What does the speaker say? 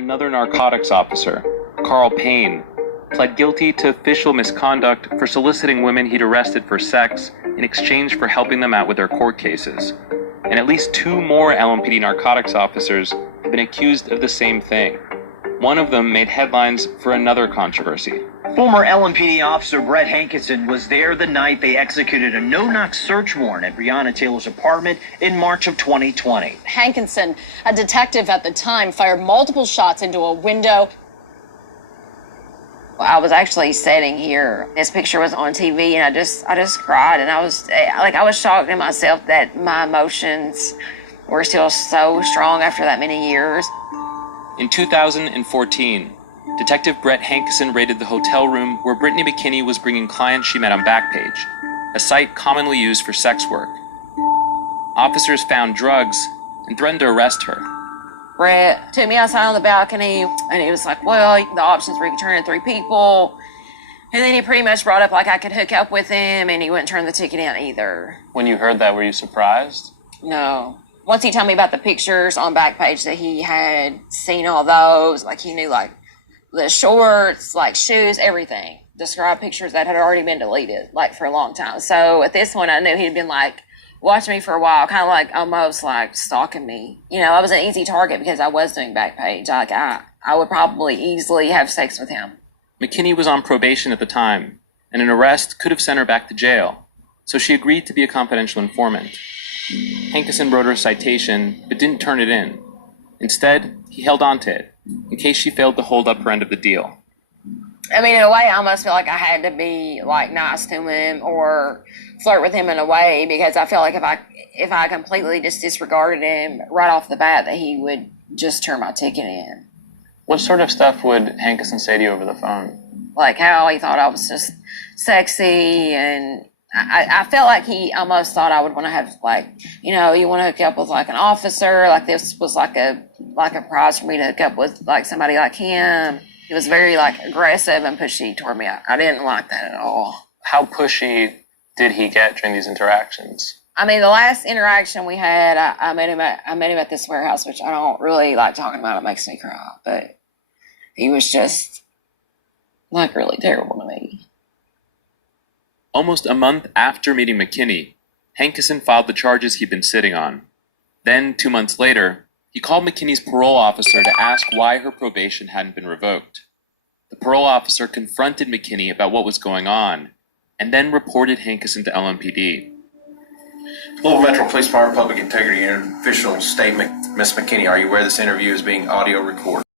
Another narcotics officer, Carl Payne, pled guilty to official misconduct for soliciting women he'd arrested for sex in exchange for helping them out with their court cases. And at least 2 more LMPD narcotics officers have been accused of the same thing. One of them made headlines for another controversy. Former LMPD officer Brett Hankinson was there the night they executed a no-knock search warrant at Breonna Taylor's apartment in March of 2020. Hankinson, a detective at the time, fired multiple shots into a window. I was actually sitting here. This picture was on TV, and I just cried, and I was shocked in myself that my emotions were still so strong after that many years. In 2014, Detective Brett Hankinson raided the hotel room where Brittany McKinney was bringing clients she met on Backpage, a site commonly used for sex work. Officers found drugs and threatened to arrest her. Brett took me outside on the balcony, and he was like, well, the options were you could turn in 3 people. And then he pretty much brought up like I could hook up with him, and he wouldn't turn the ticket in either. When you heard that, were you surprised? No. Once he told me about the pictures on Backpage that he had seen all those, like he knew like the shorts, like shoes, everything. Described pictures that had already been deleted, like for a long time. So at this point, I knew he'd been like watching me for a while, kind of like almost like stalking me. You know, I was an easy target because I was doing Backpage. Like I would probably easily have sex with him. McKinney was on probation at the time, and an arrest could have sent her back to jail, so she agreed to be a confidential informant. Hankinson wrote her a citation, but didn't turn it in. Instead, he held on to it, in case she failed to hold up her end of the deal. I mean, in a way, I almost feel like I had to be like nice to him or flirt with him in a way, because I felt like if I completely just disregarded him right off the bat, that he would just turn my ticket in. What sort of stuff would Hankinson say to you over the phone? Like how he thought I was just sexy, and I felt like he almost thought I would want to have, like, you know, you want to hook up with like an officer, like this was like a prize for me to hook up with like somebody like him. He was very like aggressive and pushy toward me. I didn't like that at all. How pushy did he get during these interactions? I mean, the last interaction we had, I met him at this warehouse, which I don't really like talking about. It makes me cry, but he was just like really terrible to me. Almost a month after meeting McKinney, Hankinson filed the charges he'd been sitting on. Then, 2 months later, he called McKinney's parole officer to ask why her probation hadn't been revoked. The parole officer confronted McKinney about what was going on, and then reported Hankinson to LMPD. Louisville Metro Police Department Public Integrity and official statement. Ms. McKinney, are you aware this interview is being audio recorded?